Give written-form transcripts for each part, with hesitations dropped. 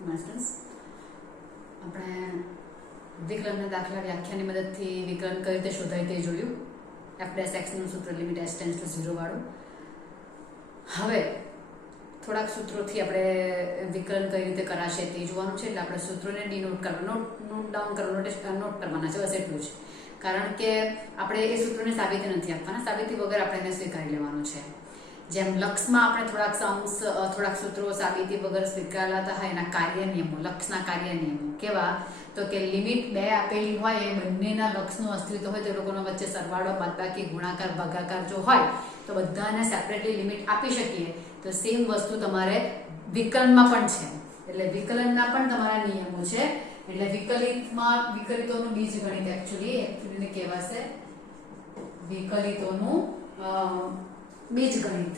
Students આપણે વિકલનના દાખલા વ્યાખ્યાની મદદથી વિકલન કઈ રીતે શોધાય તે જોયું. f' નું સૂત્ર લિમિટ s ટેન્ડ્સ ટુ 0 વાળું. હવે થોડાક સૂત્રોથી આપણે વિકલન કઈ રીતે કરાશે તે જોવાનું છે. એટલે આપણે સૂત્રોને ડિનોટ કરવાના, નોટ ડાઉન કરવાના, નોટ કરવાના છે, બસ એટલું જ. કારણ કે આપણે એ સૂત્રોને સાબિતી નથી આપવાના, સાબિતી વગર આપણે એને સ્વીકારી લેવાનું છે. જેમ લક્ષમાં આપણે થોડાક સૂત્રો સાબિતી વગર સ્વીકારાતા હોય એના કાર્ય નિયમો, લક્ષના કાર્ય નિયમો કેવા, તો કે લિમિટ બે આપેલી હોય એ બંનેના લક્ષનું અસ્તિત્વ હોય તો એ લોકોનો વચ્ચે સરવાળો, બાદબાકી, ગુણાકાર, ભાગાકાર જો હોય તો બધાને સેપરેટલી લિમિટ આપી શકીએ. તો સેમ વસ્તુ તમારે વિકલનમાં પણ છે. એટલે વિકલનના પણ તમારા નિયમો છે. એટલે વિકલિતોનું બીજગણિત એકચ્યુઅલી કહેવાશે વિકલિતોનું બીજગણિત.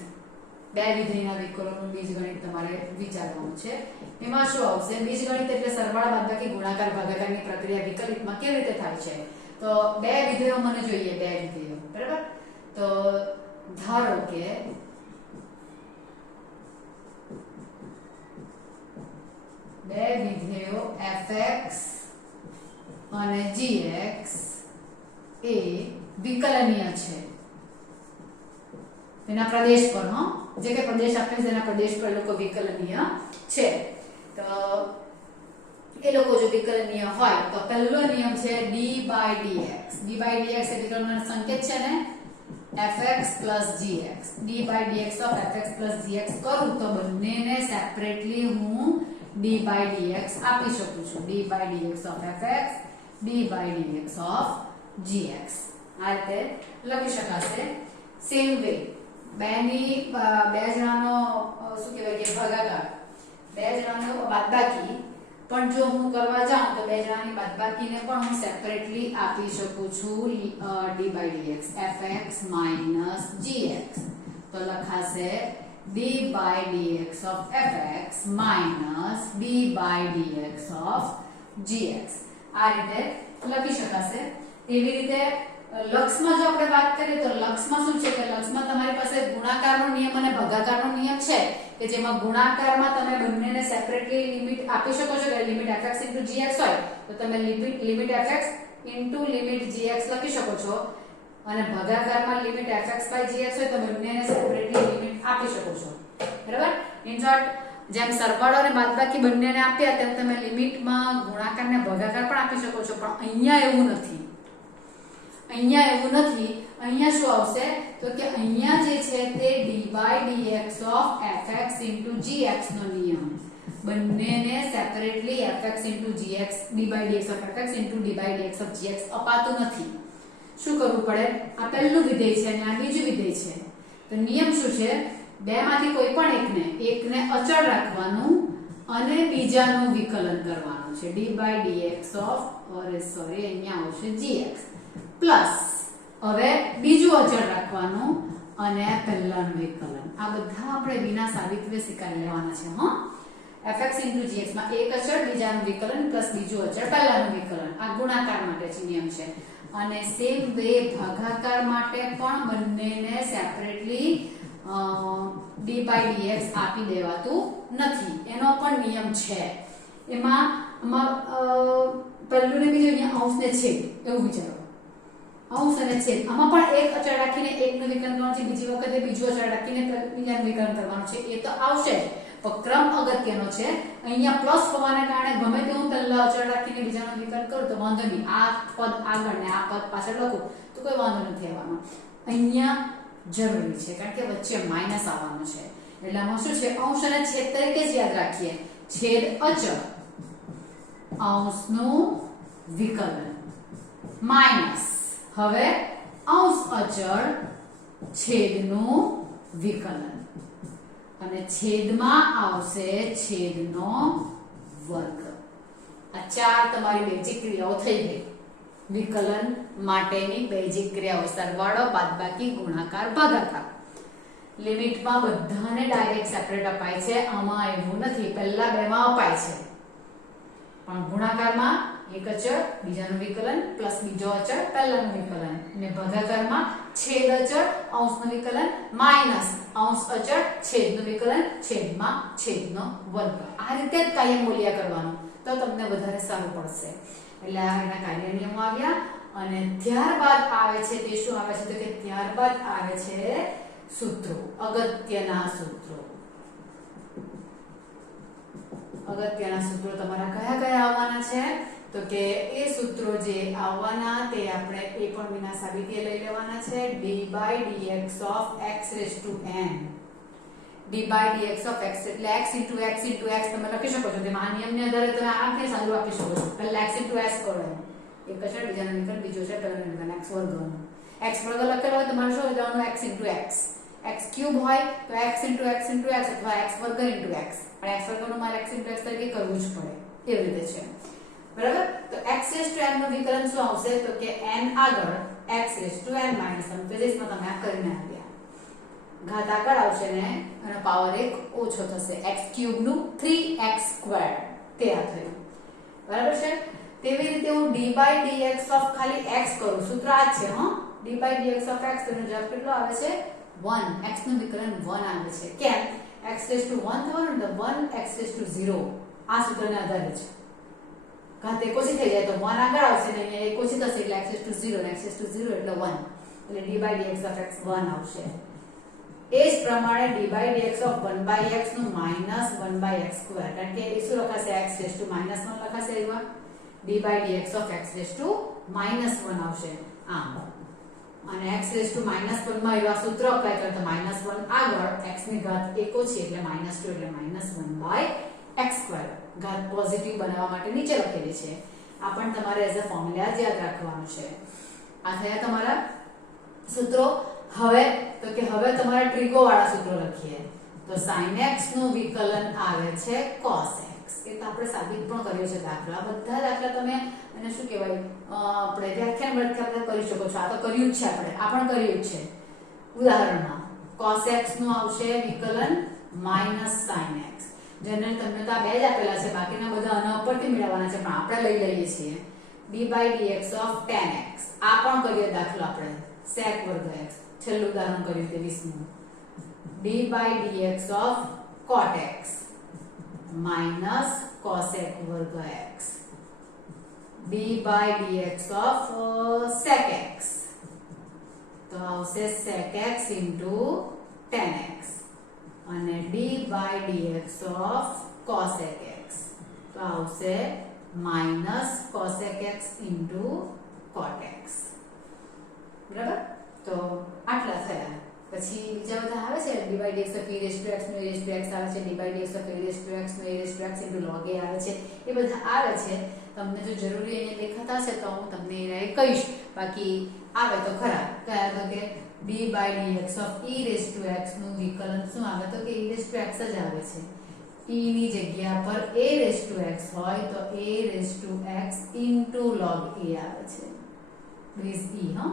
બે વિધેયના વિકલોનું બીજગણિત તમારે વિચારવાનું છે. એમાં શું આવશે? બીજગણિત એટલે સરવાળા, બાદબાકી, ગુણાકાર, ભાગાકારની પ્રક્રિયા વિકલિતમાં કેવી રીતે થાય છે. તો બે વિધેયો મને જોઈએ, બે વિધેયો, બરાબર. તો ધારો કે બે વિધેયો fx અને gx એ વિકલનીય છે એના પ્રદેશ પર. જે કે પ્રદેશ આપે છે એના પ્રદેશ પર લોકો વિકલનીય છે. તો એ લોકો જો વિકલનીય હોય તો પહેલો નિયમ છે d/dx. d/dx એ વિકલનનો સંકેત છે ને, fx + gx. d/dx of fx + gx કરું તો બંનેને સેપરેટલી હું d/dx આપી શકું છું. d/dx of fx, d/dx of gx. આ રીતે લખી શકાશે. સેમ વે બે જણાનો શું કહેવાય કે ભાગાકાર, બે જણાનો બાદબાકી પણ જો હું કરવા જાઉં તો બે જણાની બાદબાકીને પણ હું સેપરેટલી આપી શકું છું. d/dx fx - gx તો લખાશે d/dx of fx - d/dx of gx. આ રીતે લખી શકાશે. એવી રીતે લક્ષમાં જો આપણે વાત કરીએ તો લક્ષમાં શું છે કે લક્ષમાં તમારી પાસે ગુણાકારનો નિયમ અને ભાગાકારનો નિયમ છે કે જેમાં ગુણાકારમાં તમે બંનેને સેપરેટલી લિમિટ આપી શકો છો. કે લિમિટ fx * gx હોય તો તમે લિમિટ fx * લિમિટ gx લખી શકો છો, અને ભાગાકારમાં લિમિટ fx/gx હોય તો બંનેને સેપરેટલી લિમિટ આપી શકો છો, બરાબર. ઇન શોર્ટ, જેમ સરવાળો અને બાદબાકી બંનેને આપ્યા તેમ તમે લિમિટમાં ગુણાકાર અને ભાગાકાર પણ આપી શકો છો. પણ અહીંયા એવું નથી. અહીંયા શું આવશે તો કે અહીંયા જે છે તે d/dx of fx * gx નો નિયમ બંનેને separately fx * gx, d/dx of fx * d/dx of gx અપાતું નથી. શું કરવું પડે? આ પહેલું વિધેય છે અને આ બીજું વિધેય છે. તો નિયમ શું છે? બેમાંથી કોઈ પણ એકને અચળ રાખવાનું અને બીજાનું વિકલન કરવાનું છે. d/dx of અહીંયા આવશે gx પ્લસ હવે બીજું અચળ રાખવાનું અને પહેલાનું વિકલન. આ બધા આપણે વિના સાબિતીએ સ્વીકારી લેવાના છે. fx * gx માં એક અચળ, બીજાનું વિકલન પ્લસ બીજું અચળ, પહેલાનું વિકલન. આ ગુણાકાર માટે જ નિયમ છે. અને સેમ વે ભાગાકાર માટે પણ બંનેને સેપરેટલી d/dx આપી દેવાતું નથી. એનો પણ નિયમ છે. એમાં પહેલું ને બીજું અહીંયા અંશ ને છેદ એવું વિચારો. અંશ અને છેદ આમાં પણ એક અચળ રાખીને એકનું વિકલન કરવાનું છે, બીજી વખતે બીજું અચળ રાખીને બીજાનું વિકલન કરવાનું છે. એ તો આવશે જ, પણ ક્રમ અગત્યનો છે. અહીંયા પ્લસ હોવાને કારણે ગમે તે હું પહેલા અચળ રાખીને બીજાનું વિકલન કરું તો વાંધો નહીં. આ પદ આગળ ને આ પદ પાછળ લખું તો કોઈ વાંધો નથી આવવાનો. અહીંયા જરૂરી છે કારણ કે વચ્ચે માઇનસ આવવાનું છે. એટલે આમાં શું છે? અંશ અને છેદ તરીકે જ યાદ રાખીએ. છેદ અચળ, અંશનું વિકલન માઇનસ હવે અંશ અચળ, છેદનું વિકલન, અને છેદમાં આવશે છેદનો વર્ગ. આ ચાર તમારી બેઝિક ક્રિયાઓ થઈ ગઈ. વિકલન માટેની બેઝિક ક્રિયાઓ: સરવાળો, બાદબાકી, ગુણાકાર, ભાગાકાર. લિમિટમાં બધાને ડાયરેક્ટ સેપરેટ અપાય છે. આમાં એવું નથી, પહેલા બેમાં અપાય છે, પણ ગુણાકારમાં એક અચળ બીજાનું વિકલન પ્લસ બીજો અચળ પહેલાનું વિકલન ને ભાગાકારમાં છેદ અચળ અંશનું વિકલન માઈનસ અંશ અચળ છેદનું વિકલન છેદમાં છેદનો વર્ગ. આ રીતે જ કાયમ મૂલ્ય કરવાનું તો તમને વધારે સારું પડશે. એટલે આ એના કાર્ય નિયમો આવ્યા અને ત્યારબાદ આવે છે તે શું આવે છે તો કે ત્યારબાદ આવે છે સૂત્રો, અગત્યના સૂત્રો. અગત્યના સૂત્રો તમારા કયા કયા આવવાના છે તો કે એ સૂત્રો જે આવવાના તે આપણે એ પણ વિના સાબિતીએ લઈ લેવાના છે. d/dx of x raised to n. d/dx of x એટલે x into x into x તમે લખી શકો છો. તેમાં આ નિયમને આધારે તમે આખે સાદું આપી શકો છો. પહેલા x into s કરો. એક છે બીજાનો વિકલ્પ બીજો છે પહેલાનો વિકલ્પ x વર્ગ. x વર્ગ લખેલો હોય તો તમારે શું લખવાનું x into x. x cube હોય તો x into x into x અથવા x વર્ગ into x. પણ x વર્ગનું મારે x into x તરીકે કરવું જ પડે. એવી રીતે છે. બરાબર. તો x raised to n નું વિકલન શું આવશે તો કે n આગળ x raised to n - 1 પેજમાં તમે આ કરીને આપ્યા. ઘાત આગળ આવશે ને અને પાવર 1 ઓછો થશે. x ક્યુબ નું 3x² તે આ થયું. બરાબર છે. તેવી રીતે હું d/dx of ખાલી x કરું. સૂત્ર આ છે હો. d/dx of x તેનો જવાબ કેટલો આવે છે 1. x નું વિકલન 1 આવે છે. કેમ? x raised to 1 થવાનું તો 1x raised to 0 આ સૂત્રને આધારે છે. ઘાત એક ઓછી થઈ જાય તો 1 આગળ આવશે ને અહીંયા એક ઓછી થશે એટલે x raised to 0 ને x raised to 0 એટલે 1 એટલે d/dx of x 1 આવશે. એ જ પ્રમાણે d/dx of 1/x નું -1/x² કારણ કે એ શું લખાશે x raised to -1 લખાશે. એમાં d/dx of x raised to -1 આવશે. આમ અને x raised to -1 માં એવા સૂત્ર અપ્લાય કરે તો -1 આગળ x ની ઘાત 1 ઓછી એટલે -2 એટલે -1/x². ઘાત પોઝિટિવ બનાવવા માટે નીચે લખેલી છે. આ પણ તમારે એઝ અ ફોર્મ્યુલા યાદ રાખવાનું છે. આ થયા તમારા સૂત્રો. હવે તો કે હવે તમારે ટ્રીગો વાળા સૂત્રો લખીએ. તો sin x નું વિકલન આવે છે cos x. એ તો આપણે સાબિત પણ કર્યું છે દાખલા. બધા દાખલા તમે અને શું કહેવાય આપણે વ્યાખ્યાન વર્ગમાં કરી શકો છો. આ તો કર્યું જ છે આપણે. આ પણ કર્યું જ છે. ઉદાહરણમાં cos x નું આવશે વિકલન -sin x. જનરલ તમને તો આ બે જ આપેલા છે. બાકીના બધા આના ઉપરથી મેળવવાના છે પણ આપણે લઈ લઈએ છીએ. d/dx of tan x. આ પણ કર્યો દાખલો આપણે. sec વર્ગ x. છેલ્લું ઉદાહરણ કર્યું તે 20મું. d/dx of cot x minus cosec વર્ગ x. d/dx of sec x તો આવશે sec x into tan x અને d/dx of cosec x તો આવશે minus cosec x into cot x. બરાબર. તો આટલા થયા. પછી બીજા બધા આવે છે d/dx of e raised to x no e raised to x આવે છે. d/dx of e raised to x no e raised to x into log a આવે છે. એ બધા આવે છે. તમને જો જરૂરી અહીંયા દેખાતા હશે તો હું તમને એને કહીશ. બાકી આવે તો ખરા. કયા તો કે d/dx of e raised to x નું વિકલન શું આવે તો કે e raised to x જ આવે છે. e ની જગ્યા પર a raised to x હોય તો a raised to x into log a આવે છે. બેઝ e હા.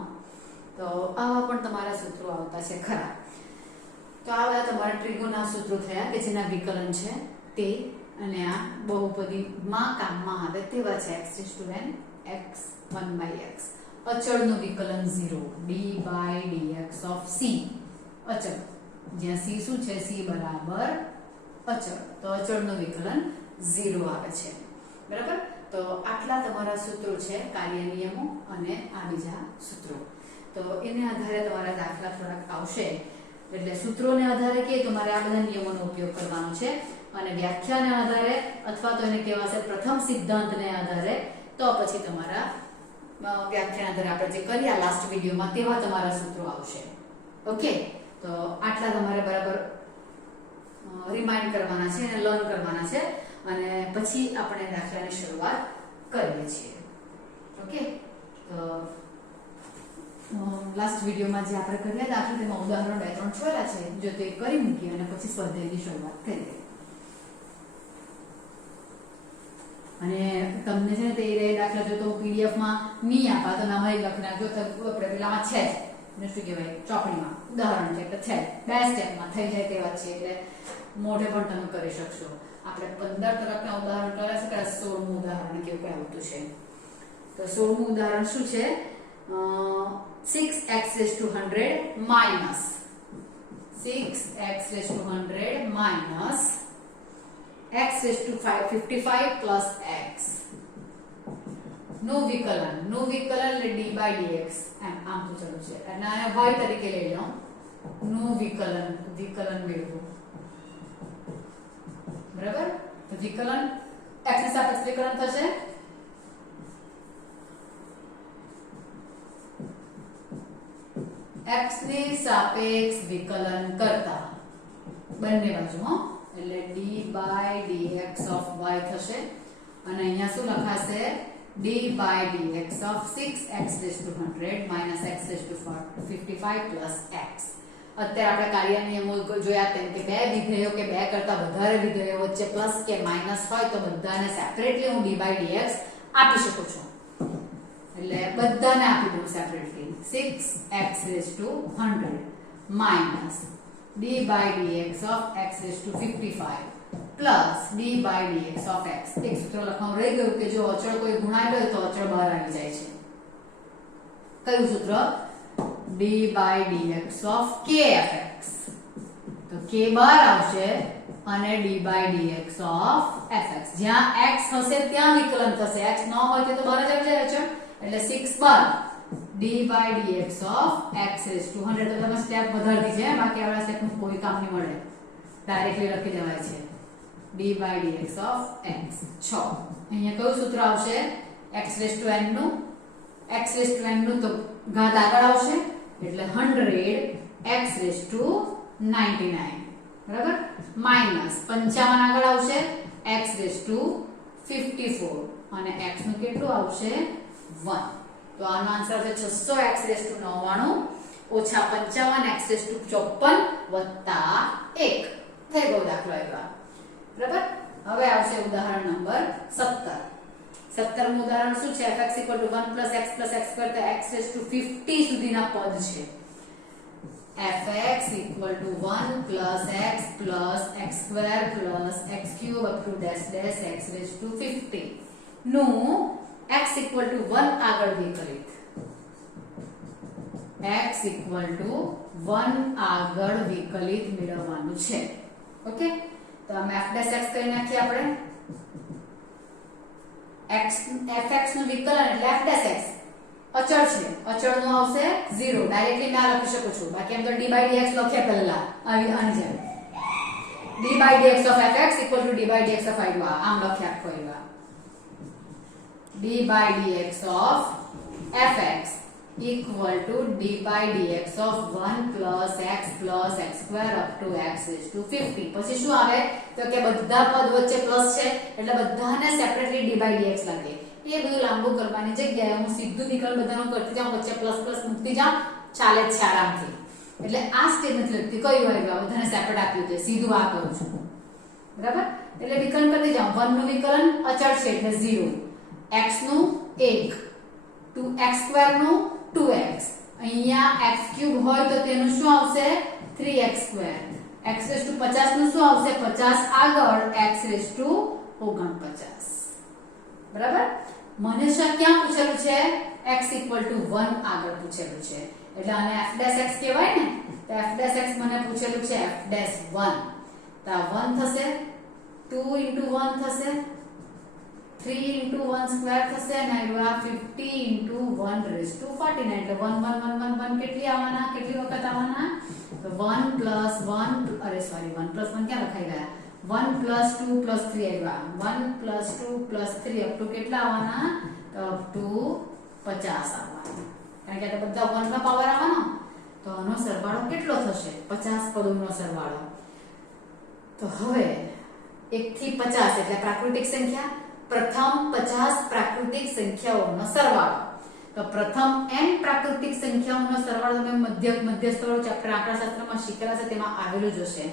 તો આવા પણ તમારા સૂત્રો આવતા છે ખરા. તો આ બધા તમારા ટ્રીગોના સૂત્રો થયા કે જેના વિકલન છે તે અને આ બહુપદીમાં કામમાં આવે તેવા છે. x raised to n x 1/x. અચળનું વિકલન 0. d/dx of c. અચળ જ્યાં c શું છે c બરાબર અચળ તો અચળનું વિકલન 0 આવે છે. બરાબર. તો આટલા તમારા સૂત્રો છે કાર્ય નિયમો અને આ બીજા સૂત્રો. તો એને આધારે તમારા દાખલા થોડાક આવશે. એટલે સૂત્રોને આધારે કે તમારે આ બધા નિયમોનો ઉપયોગ કરવાનો છે અને વ્યાખ્યાને આધારે અથવા તો એને કહેવાશે પ્રથમ સિદ્ધાંતને આધારે તો પછી તમારા વ્યાખ્યાન આધારે આપણે જે કર્યા લાસ્ટ વિડિયોમાં તેવા તમારા સૂત્રો આવશે. ઓકે. તો આટલા તમારે બરાબર રિમાઇન્ડ કરવાના છે અને લર્ન કરવાના છે અને પછી આપણે દાખલાની શરૂઆત કરીએ છીએ. ઓકે. તો લાસ્ટ વિડિયોમાં જે આપણે કર્યા દાખલા તેમાં ઉદાહરણો 2-3 જોયેલા છે. જો તે કરી મૂકીએ અને પછી સ્વાધ્યાયની શરૂઆત કરીએ. અને તમને છે ને તે દાખલા જો તો પીડીએફ માં નહીં આપા તો નામ લખી નાખજો. તો આપણે પેલામાં છે ને શું કહેવાય ચોપડીમાં ઉદાહરણ છે એટલે છે. બે સ્ટેપમાં થઈ જાય તેવા છે એટલે મોઢે પણ તમે કરી શકશો. આપણે 15 તરફના ઉદાહરણ કર્યા છે કે 16મું ઉદાહરણ કેવું કઈ આવતું છે. તો 16મું ઉદાહરણ શું છે 6x raised to 100 minus 6x raised to 100 minus x raised to 55 plus x નું વિકલન એટલે d by dx એમ આમ પૂછેલું છે અને આને y તરીકે લઈ લો નું વિકલન મેળવો બરાબર તો વિકલન x ની સાપેક્ષે વિકલન થશે x ની સાપેક્ષ વિકલન કરતા બંને બાજુ હો એટલે d by dx of y થશે અને અહીંયા શું લખાશે d by dx of 6x raised to 100 minus x raised to 55 plus x અત્યારે આપણે કાર્ય નિયમો જોયા તેમ કે બે વિધેયો કે બે કરતા વધારે વિધેયો વચ્ચે પ્લસ કે માઈનસ હોય તો બધાને સેપરેટલી હું d by dx આપી શકું છું એટલે બધાને આપી દઉં separately 6x raised to 100 minus d by dx of x raised to 55 plus d by dx of x એક સૂત્ર લખવાનું રહી ગયું કે જો અચળ કોઈ ગુણાય હોય તો અચળ બહાર આવી જાય છે કયું સૂત્ર d by dx of kfx તો k બહાર આવશે અને d by dx of fx જ્યાં x હશે ત્યાં વિકલન થશે x ન હોય તો બહાર જ આવી જાય અચળ એટલે 6 બાર d by dx of x raised to 100 તો તમે સ્ટેપ વધારતી છે બાકી આવડા સ્ટેપ નું કોઈ કામ નહીં મળે ડાયરેક્ટલી લખી દેવાય છે d by dx of x 6 અહીંયા કયું સૂત્ર આવશે x raised to n નું x raised to n નું તો ઘાત આગળ આવશે એટલે 100 x raised to 99 બરાબર માઈનસ 55 આગળ આવશે x raised to 54 અને x નું કેટલું આવશે 1 તો આનો આન્સર છે 600x raised to 99 ઓછા 55x raised to 54 વત્તા 1 થઈ ગયો દાખલો આવ્યો બરાબર હવે આવશે ઉદાહરણ નંબર 17 17મું ઉદાહરણ શું છે fx 1 x x² તો x raised to 50 સુધીના પદ છે fx 1 x x² x³ up to dash dash x raised to 50 નું x 1 આગળ વિકલિત x 1 આગળ વિકલિત મેળવવાનું છે ઓકે તો અમે f' કરી નાખીએ આપણે x fx નું વિકલન એટલે f' અચળ છે અચળનું આવશે 0 ડાયરેક્ટલી ના લખી શકું છું બાકી એમ તો d by dx લખ્યા પહેલા આની જેમ d by dx of fx d by dx of y આમ લખ્યા કોઈ d by dx of fx equal to d by dx of 1 plus x square up to x raised to 50 પછી શું આવે તો કે બધા પદ વચ્ચે પ્લસ છે એટલે બધાને સેપરેટલી d by dx લાગે એ બધું લાંબુ કરવાની જગ્યાએ હું સીધું વિકલ્પ બધાનો કરતી જાઉં વચ્ચે પ્લસ મૂકતી જાઉં ચાલે છે આરામથી એટલે આ સ્ટેપ નથી લખતી કયું આવ્યું બધાને સેપરેટ આપ્યું છે સીધું આ કરું છું બરાબર એટલે વિકલન કરતી જાઉં 1 નું વિકલન અચળ છે એટલે 0 x નું 1 2x² નું 2x અહીંયા x³ હોય તો તેનું શું આવશે 3x² x raised to 50 નું શું આવશે 50 આગળ x raised to 49 બરાબર મને ક્યાં પૂછેલું છે x 1 આગળ પૂછેલું છે એટલે આને f' કહેવાય ને તો f' મને પૂછેલું છે f'1 તો 1 થશે 2 * 1 થશે 3 * 1 સ્ક્વેર થશે અને આ 50 * 1 raised to 49 એટલે 1 1 1 1 1 કેટલી વખત આવવાના તો 1 + 1 અરે સોરી 1 + 1 ક્યાં લખાઈ ગયા 1 + 2 + 3 આવ્યા 1 + 2 + 3 અપ ટુ કેટલા આવવાના તો અપ ટુ 50 આવવાના કારણ કે આ બધા 1 નો પાવર આવવાનો તો આનો સરવાળો કેટલો થશે 50 પદોનો સરવાળો તો હવે 1 થી 50 એટલે પ્રાકૃતિક સંખ્યા પ્રથમ 50 પ્રાકૃતિક સંખ્યાઓનો સરવાળો તો પ્રથમ n પ્રાકૃતિક સંખ્યાઓનો સરવાળો તમે મધ્યસ્થ ચેપ્ટર આંકડાશાસ્ત્રમાં શીખેલા છે તેમાં આવેલું જ હશે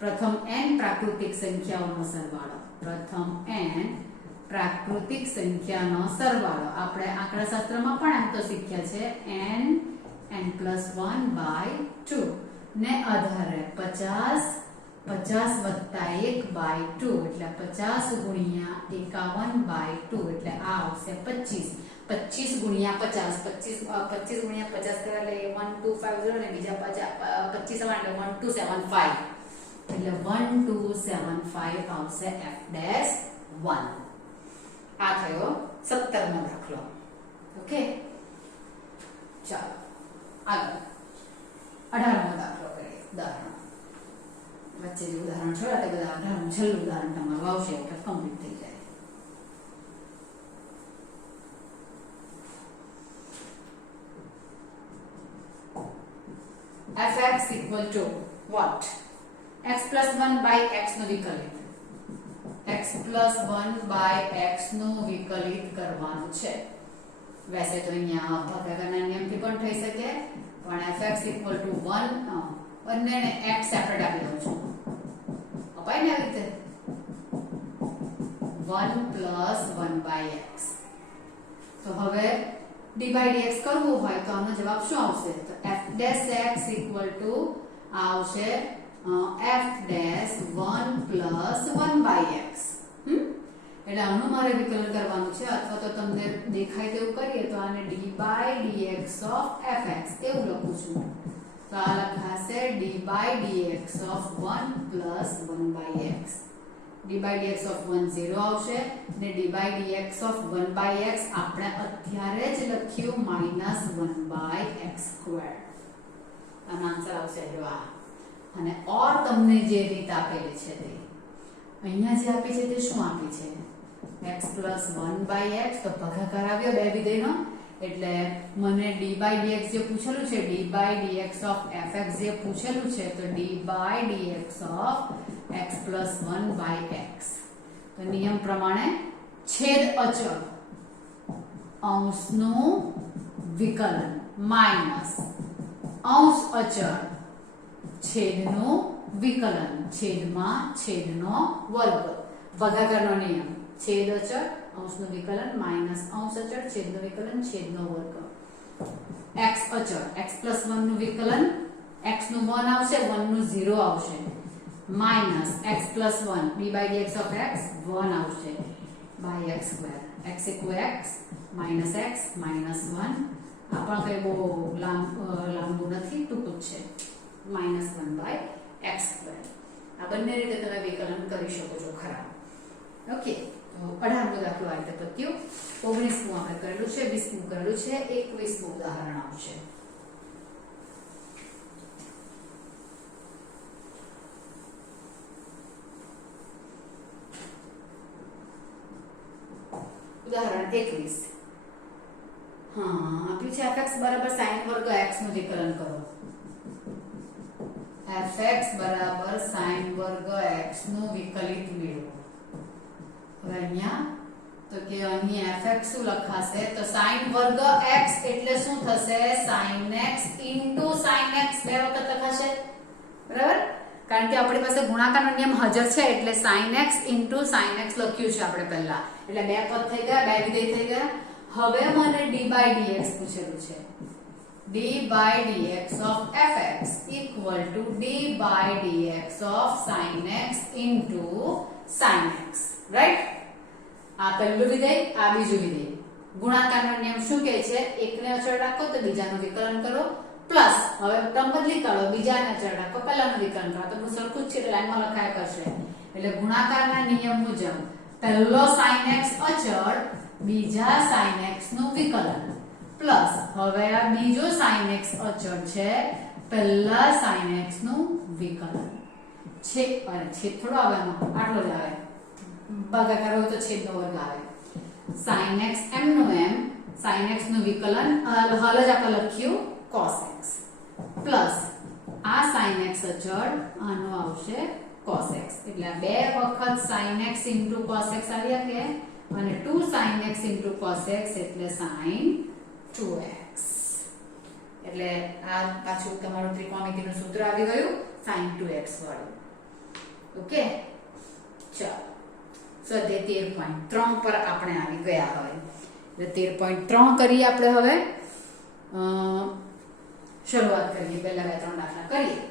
પ્રથમ n પ્રાકૃતિક સંખ્યાઓનો સરવાળો પ્રથમ n પ્રાકૃતિક સંખ્યાનો સરવાળો આપણે આંકડાશાસ્ત્રમાં પણ એમ તો શીખ્યા છે n+1/2 ને આધારે 50 + 1/2 એટલે 50 × 51/2 એટલે આ આવશે 25 25 ગુણ્યા 50 25 ગુણ્યા 50 કરે એટલે 1250 ને બીજા 25 આવે એટલે 1275 એટલે 1275 આવશે f'1 આ થયો 17મો દાખલો ઓકે ચાલો આગળ 18મો દાખલો કરીએ ઉદાહરણ વચ્ચે જે ઉદાહરણ છોડ્યા તે બધા 18મું છેલ્લું ઉદાહરણ તમારું આવશે એટલે કમ્પ્લીટ થઈ જાય fx equal to what? x plus 1 by x નો વિકલિત x plus 1 by x નો વિકલિત કરવાનું છે વૈસે તો અહીંયા ભાગાકારના નિયમથી પણ થઈ શકે પણ fx equal to 1 બંનેને x સેપરેટ આપી દઉં છું અપાય ને આવી રીતે 1 plus 1 by x તો હવે d by dx કરવું હોય તો આનો જવાબ શું આવશે તો f dash x equal to આવશે f dash 1 plus 1 by x એટલે આનું મારે વિકલન કરવાનું છે અથવા તો તમને દેખાય તેવું કરીએ તો આને d by dx of fx એવું લખું છું તો આ લખાશે d by dx of 1 plus 1 by x d by dx of 1 0 આવશે ને d by dx of 1 by x આપણે અત્યારે જ લખ્યું -1 by x squared આનો આન્સર આવશે જો આ અને ઓર તમને જે રીત આપેલી છે તે અહીંયા જે આપી છે તે શું આપી છે x plus 1 by x તો ભાગાકાર આવ્યો બે વિધેયનો એટલે મને d by dx જે પૂછેલું છે d by dx of fx જે પૂછેલું છે તો d by dx of x plus 1 by x તો નિયમ પ્રમાણે છેદ અચળ અંશનું વિકલન માઈનસ અંશ અચળ છેદનું વિકલન છેદમાં છેદનો વર્ગ ભાગાકારનો નિયમ છેદ અચળ અંશનું વિકલન માઈનસ અંશ અચળ છેદનું વિકલન છેદનો વર્ગ x અચળ x plus 1 નું વિકલન x નું 1 આવશે 1 નું 0 આવશે minus x plus 1 d by dx of x 1 આવશે by x square x equal x minus x minus 1 આ પણ કઈ બહુ લાંબુ નથી ટૂંકું છે minus 1 by x square આ બંને રીતે તમે વિકલન કરી શકો છો ખરા ઓકે તો 18મો દાખલો આ રીતે પત્યું 19મું આપણે કરેલું છે 20મું કરેલું છે 21મું ઉદાહરણ આવશે ઉદાહરણ 21 હા આપ્યું છે fx બરાબર sin વર્ગ x નું વિકલન કરો fx બરાબર sin વર્ગ x નું વિકલિત મેળવો હવે અહીંયા તો કે અહીં fx શું લખાશે તો sin વર્ગ x એટલે શું થશે sin x sin x બે વખત લખાશે બરાબર કારણ કે આપણી પાસે ગુણાકારનો નિયમ હાજર છે એટલે sin x sin x લખ્યું છે આપણે પહેલા એટલે બે પદ થઈ ગયા બે વિધેય થઈ ગયા હવે મને d by dx પૂછેલું છે d by dx of fx equal to d by dx of sin x sin x right આ પહેલું વિધેય આ બીજું વિધેય ગુણાકારનો નિયમ શું કહે છે એકને અચળ રાખો તો બીજાનું વિકલન કરો પ્લસ હવે ટર્મ બદલી કાઢો બીજાને અચળ રાખો પહેલાનું વિકલન કરો તો સરખું જ છે લાઈનમાં લખાયા કરશે એટલે ગુણાકારના નિયમ મુજબ પહેલો sin x અચળ બીજા sin x નું વિકલન પ્લસ હવે આ બીજો sin x અચળ છે પહેલા sin x નું વિકલન છે અને છેદ થોડો આવે આટલો જ આવે ભાગાકાર હોય તો છેદનો વર્ગ આવે sin x m નું m sin x નું વિકલન હાલ જ આપણે લખ્યું cos x પ્લસ આ sin x અચળ આનો આવશે cos x એટલે બે વખત sin x cos x આવ્યા કે અને 2 sin x cos x એટલે sin 2x એટલે આ પાછું તમારું ત્રિકોણમિતિનું સૂત્ર આવી ગયું sin 2x વાળું ઓકે ચાલો સ્વાધ્યાય 13.3 પર આપણે આવી ગયા હવે એટલે 13.3 કરીએ આપણે હવે શરૂઆત કરીએ પહેલા બે ત્રણ દાખલા કરીએ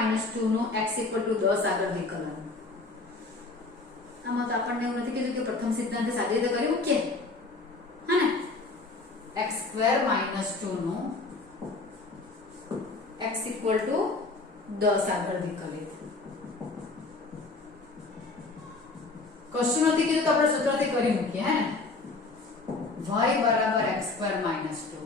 2 નું x = 10 આગળ વિકલન. આમાં તો આપણને એવું નથી કીધું કે પ્રથમ સિદ્ધાંત સાદી રીતે કરી મૂકીએ, હા ને? x² - 2 નું x = 10 આગળ વિકલિત. કશું નથી કીધું તો આપણે સૂત્રથી કરી મૂકીએ, હે ને? y = x² - 2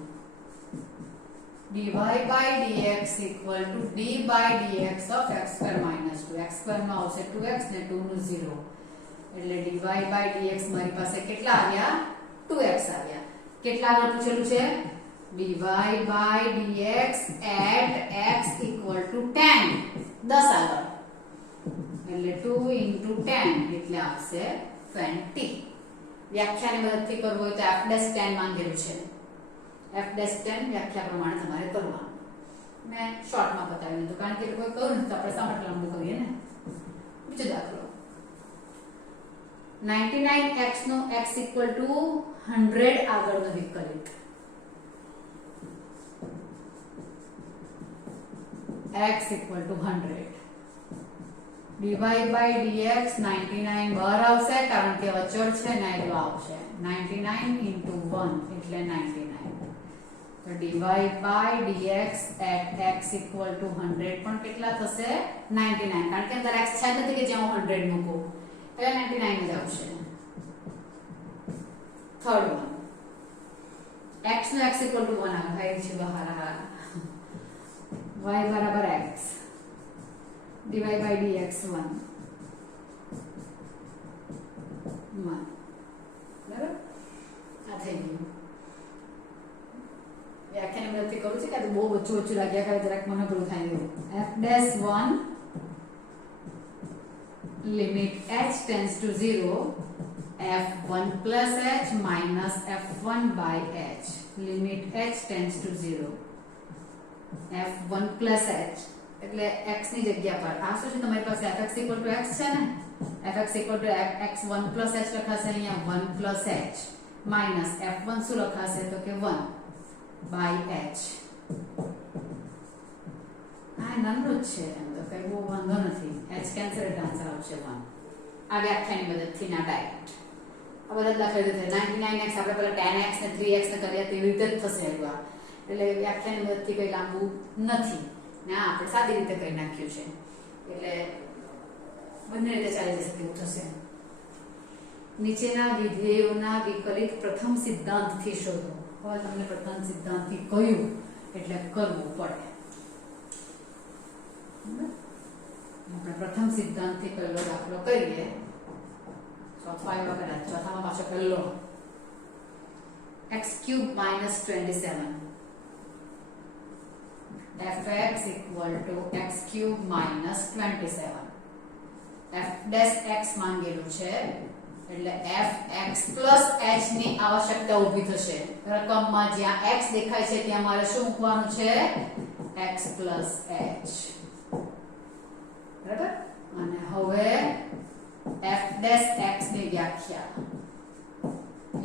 dy by dx = d/dx of x² - 2. x² નો આવશે 2x ને 2 નું 0 એટલે dy by dx મારી પાસે કેટલા આવ્યા? 2x આવ્યા. કેટલા આગળ પૂછેલું છે? dy by dx at x = 10. 10 આગળ એટલે 2 * 10 એટલે આવશે 20. વ્યાખ્યાની મદદથી કરવું હોય તો f'10 માંગેલું છે. f'10 વ્યાખ્યા પ્રમાણે તમારે કરવાનું. મેં શોર્ટમાં બતાવી દીધું કારણ કે કોઈ કહું ને તો આપણે શા માટે લાંબુ કરીએ ને. બીજો દાખલો 99x નો x = 100 આગળનો વિકલિત. x = 100 dy by dx 99 બહાર આવશે કારણ કે અચળ છે ને એટલે આવશે 99 * 1 એટલે 99. તો dy by dx at x = 100 પણ કેટલા થશે? 99 કારણ કે અંદર x છે નથી કે જ્યાં હું 100 મૂકું એટલે 99 જ આવશે. થર્ડ વન x નો x = 1 આવે છે બહાર. y = x dy by dx 1 બરાબર. આ થઈ ગયું. વ્યાખ્યાની મદદથી કરું છું કે બહુ ઓછું લાગ્યા કરે જરાક મને પેલું થાય એવું. f'1 limit h tends to 0 f1 plus h minus f1 by h limit h tends to 0 f1 plus h એટલે x ની જગ્યા પર આ શું છે તમારી પાસે fx = x છે ને fx = x1 plus h લખાશે અહીંયા 1 plus h minus f1 શું લખાશે તો કે 1 by h. આ નાનું જ છે એમ તો કઈ બહુ વાંધો નથી. h કેન્સલ એટલે આન્સર આવશે 1. આ વ્યાખ્યાની મદદથી ના ડાયરેક્ટ આ બધા દાખલા રીતે 99x આપણે પહેલા 10x ને 3x ને કર્યા તેવી રીતે જ થશે આ. એટલે વ્યાખ્યાની મદદથી કઈ લાંબુ નથી ને આપણે સાદી રીતે કરી નાખ્યું છે એટલે બંને રીતે ચાલી જશે કેવું થશે. નીચેના વિધેયોના વિકલિત પ્રથમ સિદ્ધાંતથી શોધો. હવે તમને પ્રથમ સિદ્ધાંતથી કહ્યું એટલે કરવું પડે. આપણે પ્રથમ સિદ્ધાંતથી પહેલો દાખલો કરીએ. ચોથામાં પાછો પહેલો x³ - 27 fx = x³ - 27 f'(x) માંગેલું છે એટલે fx + h ની આવશ્યકતા ઊભી થશે. રકમમાં જ્યાં x દેખાય છે ત્યાં મારે શું મૂકવાનું છે? x + h. બરાબર. અને હવે f'(x) ની વ્યાખ્યા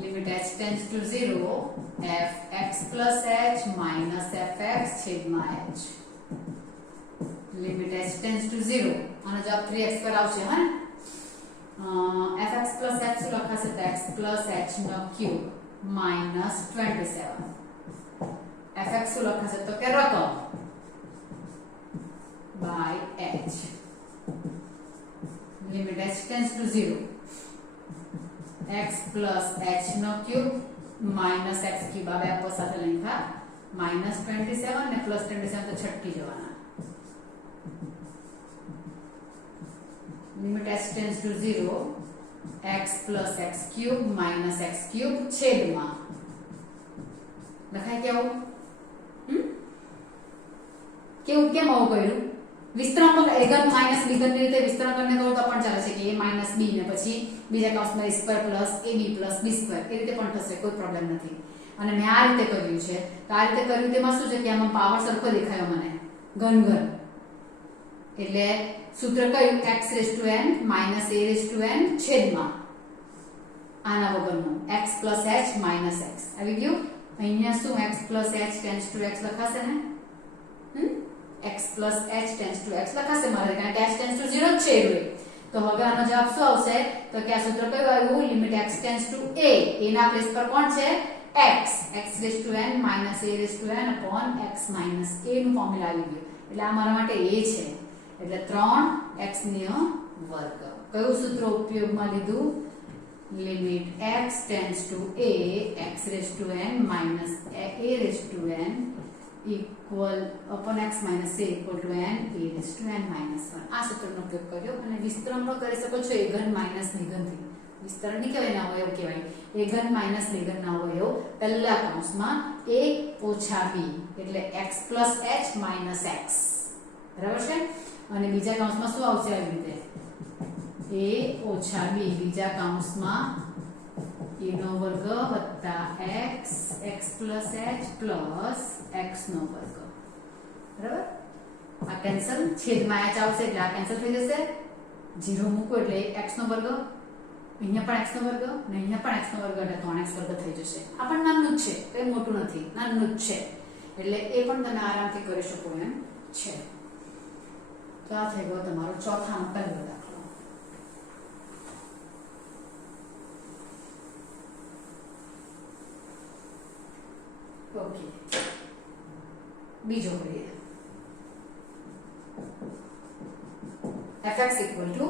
limit h tends to 0 fx + h minus fx છેદમાં h limit h tends to 0 અને જવાબ 3x પર આવશે. હા fx + h શું લખાશે તો x + h નો ક્યુબ minus 27 fx શું લખાશે તો કે રકમ by h limit h tends to 0 x + h no cube minus x³ આ બે આપો સાથે લખ્યા minus 27 ને plus 27 તો છટકી જવાના limit h tends to 0 x + x³ minus x³ છેદમાં લખાય કેવું કેવું કેમ આવું કર્યું? વિસ્તરણ પર a3 માઈનસ b3 ની રીતે વિસ્તરણ કરીને કરો તો પણ ચાલે છે કે a માઈનસ b ને પછી બીજા કૌંસમાં a² plus ab plus b² એ રીતે પણ થશે, કોઈ પ્રોબ્લેમ નથી. અને મેં આ રીતે કર્યું છે તો આ રીતે કર્યું તેમાં શું છે કે આમાં પાવર સરખો દેખાયો મને ઘન ઘન એટલે સૂત્ર કયું x⁻n માઈનસ a⁻n છેદમાં આના વગરનું x + h માઈનસ x આવી ગયું. અહીંયા શું x + h tends to x લખાશે ને x plus h tends to x લખાશે મારે કારણ કે h tends to 0 જ છે એટલે તો હવે આનો જવાબ શું આવશે તો કે આ સૂત્ર કયું આવ્યું limit x tends to a ના પ્લેસ પર કોણ છે x raised to n minus a raised to n upon x minus a નું ફોર્મ્યુલા આવી ગયું એટલે આ મારા માટે a છે એટલે 3x નો વર્ગ કયું સૂત્ર ઉપયોગમાં લીધું limit x tends to a x raised to n minus a raised to n equal upon x minus a equal to n a raised to n minus 1 આ સૂત્રનો ઉપયોગ કર્યો અને વિસ્તરણ પણ કરી શકો છો a ઘન માઈનસ નિઘનથી વિસ્તરણ ની કહેવાય ના અવયવ કહેવાય a ઘન માઈનસ નિઘન ના અવયવ પહેલા કૌંસમાં a ઓછા b એટલે x plus h minus x બરાબર છે અને બીજા કૌંસમાં શું આવશે આવી રીતે a ઓછા b બીજા કૌંસમાં a નો વર્ગ વત્તા x x plus h plus x નો વર્ગ બરાબર આ કેન્સલ છેદમાં h આવશે એટલે આ કેન્સલ થઈ જશે 0 મૂકો એટલે x નો વર્ગ અહીંયા પણ x નો વર્ગ અને અહીંયા પણ x નો વર્ગ એટલે 3x વર્ગ થઈ જશે આ પણ નાનું જ છે કંઈ મોટું નથી નાનું જ છે એટલે એ પણ તમે આરામથી કરી શકો એમ છે તો આ થઈ ગયો તમારો ચોથાનો પહેલો દાખલો ઓકે બીજો કરીએ fx equal to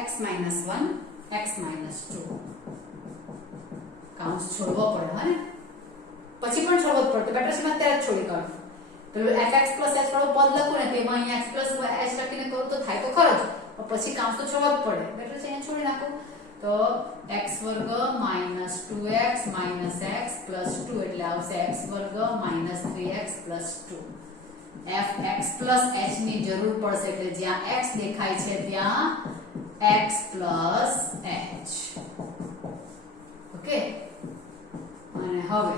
x minus 1 x minus 2 કાઉન્સ છોડવો પડે હા ને પછી પણ છોડવો પડે બેટર છે મેં અત્યારે જ છોડી કાઢું પેલું fx plus h વાળું પદ લખું ને તેમાં અહીંયા x plus h લખીને કરું તો થાય તો ખરો જ પછી કાઉન્સ તો છોડવો જ પડે બેટર છે અહીંયા છોડી નાખું તો x વર્ગ minus 2x minus x plus 2 એટલે આવશે x વર્ગ minus 3x plus 2 fx plus h ની જરૂર પડશે એટલે જ્યાં x દેખાય છે ત્યાં x plus h ઓકે અને હવે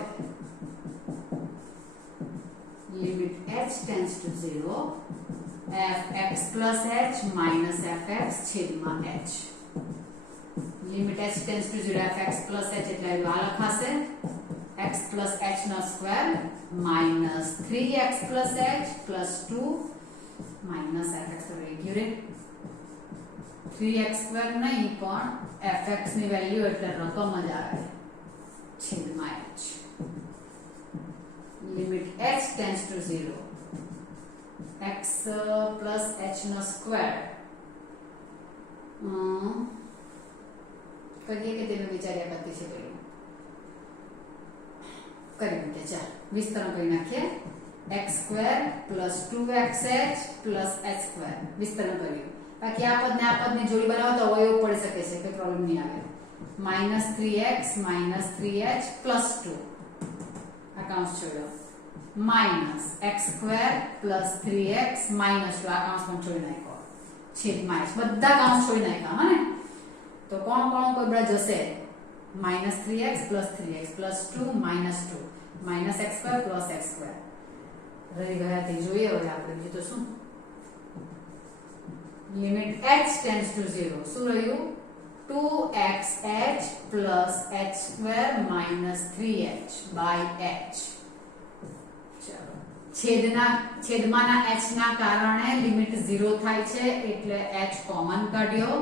limit h tends to 0 fx plus h minus fx છેદમાં h limit h tends to 0 fx plus h એટલે આ લખાશે x plus h નો square minus 3x plus h plus 2 minus fx તો regular 3x square નહીં પણ fx ની value એટલે રકમ જ આવે છેદમાં h limit h tends to 0 x plus h નો સ્ક્વેર કહીએ કે તેને વિચાર્યા કરતી છે પેલું કરી મૂકે ચાલ વિસ્તરણ કરી નાખીએ x square plus 2xh plus h square વિસ્તરણ કર્યું બાકી આ પદની જોડી બનાવો તો અવયવ પડી શકે છે કોઈ પ્રોબ્લેમ નહીં આવે minus 3x minus 3h plus 2 આ કાઉન્સ છોડ્યો minus x square plus 3x minus 2 આ કાઉન્સ પણ છોડી નાખ્યો છેદમાં h બધા કાઉન્સ છોડી નાખ્યા હા ને તો કોણ કોઈ બધા જશે minus 3x plus 3x plus 2 minus 2 minus x square plus x square રહી ગયા તે જોઈએ હવે આપણે બીજું તો શું limit h tends to 0 શું રહ્યું 2xh plus h square minus 3h by h ચલો છેદમાંના h ના કારણે લિમિટ 0 થાય છે એટલે h કોમન કાઢ્યો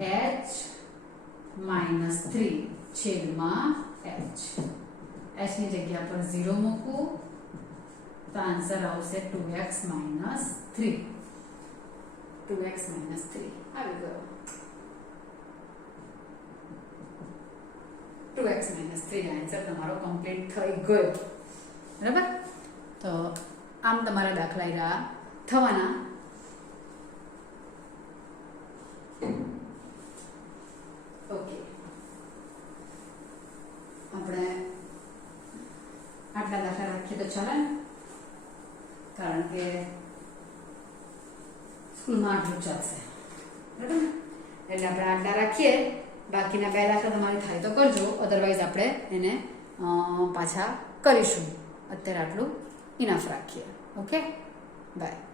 h minus 3 છેદમાં h h ની જગ્યા પર 0 મૂકું તો આન્સર આવશે 2x minus 3 2x minus 3 આવી ગયો 2x minus 3 આન્સર તમારો કમ્પ્લીટ થઈ ગયો બરાબર તો આમ તમારા દાખલા રહ્યા થવાના ઓકે આપણે આટલા દાખલા રાખીએ તો ચાલે ને કારણ કે સ્કૂલમાં આટલું ચાલશે બરાબર ને એટલે આપણે આટલા રાખીએ બાકીના બે દાખલા તમારે થાય તો કરજો અધરવાઇઝ આપણે એને પાછા કરીશું અત્યારે આટલું ઇનફ રાખીએ ઓકે બાય